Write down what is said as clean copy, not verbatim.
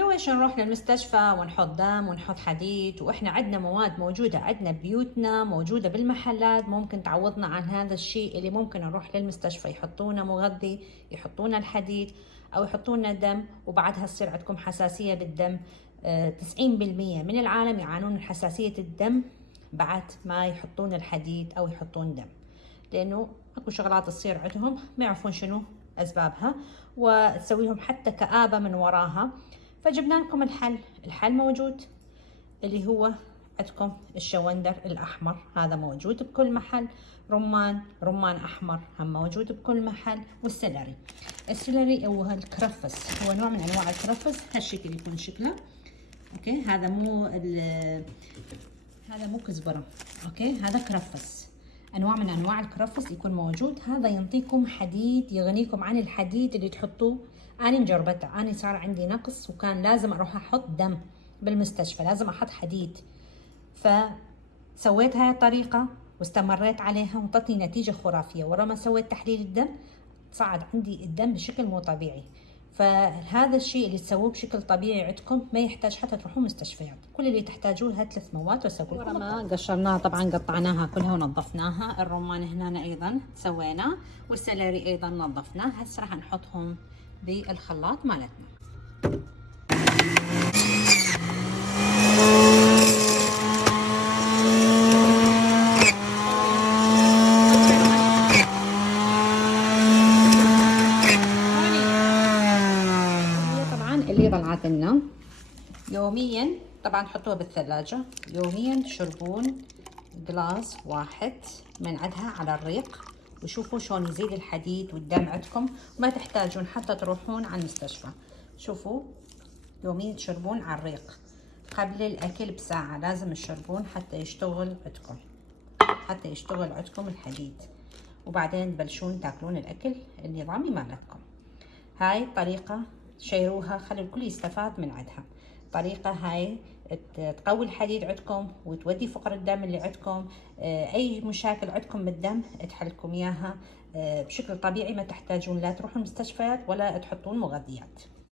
لو ايش نروح للمستشفى ونحط دم ونحط حديد، واحنا عندنا مواد موجودة عندنا بيوتنا، موجودة بالمحلات، ممكن تعوضنا عن هذا الشيء اللي ممكن نروح للمستشفى يحطونا مغذي، يحطونا الحديد او يحطونا دم، وبعدها تصير عندكم حساسية بالدم. 90% من العالم يعانون من حساسية الدم بعد ما يحطون الحديد او يحطون دم، لانه اكو شغلات تصير عندهم ما يعرفون شنو اسبابها، وتسوي لهم حتى كآبة من وراها. فجبنا لكم الحل موجود، اللي هو عندكم الشوندر الأحمر، هذا موجود بكل محل. رمان أحمر هم موجود بكل محل. والسلري، السلري هو الكرفس، هو نوع من أنواع الكرفس، هالشكل يكون شكله. أوكي، هذا مو كزبرة، أوكي، هذا كرفس، أنواع من أنواع الكرفس يكون موجود. هذا ينطيكم حديد، يغنيكم عن الحديد اللي تحطوه. أنا مجربته، أنا صار عندي نقص وكان لازم أروح أحط دم بالمستشفى، لازم أحط حديد، فسويت هاي الطريقة واستمريت عليها وانطتني نتيجة خرافية. ورا ما سويت تحليل الدم صعد عندي الدم بشكل مو طبيعي. فهذا الشيء اللي تسووه بشكل طبيعي عندكم ما يحتاج حتى تروحون مستشفيات، كل اللي تحتاجوه هاد 3 مواد واسوي لكم. ما قشرناها طبعا، قطعناها كلها ونظفناها. الرمان هنا ايضا سويناه، والسلري ايضا نظفناه. هسه راح نحطهم بالخلاط مالتنا. اللي طلعت لنا يوميا، طبعا حطوها بالثلاجة، يوميا تشربون جلاس واحد من عندها على الريق، وشوفوا شلون يزيد الحديد والدم عندكم، وما تحتاجون حتى تروحون على المستشفى. شوفوا يوميا تشربون على الريق قبل الاكل بساعة، لازم تشربون حتى يشتغل عندكم الحديد، وبعدين تبلشون تاكلون الاكل النظامي مالتكم. هاي طريقة شيروها، خلي الكل يستفاد من عندها. طريقة هاي تقوي الحديد عندكم وتودي فقر الدم اللي عندكم. اي مشاكل عندكم بالدم تحلكم اياها بشكل طبيعي، ما تحتاجون لا تروحون المستشفيات ولا تحطون مغذيات.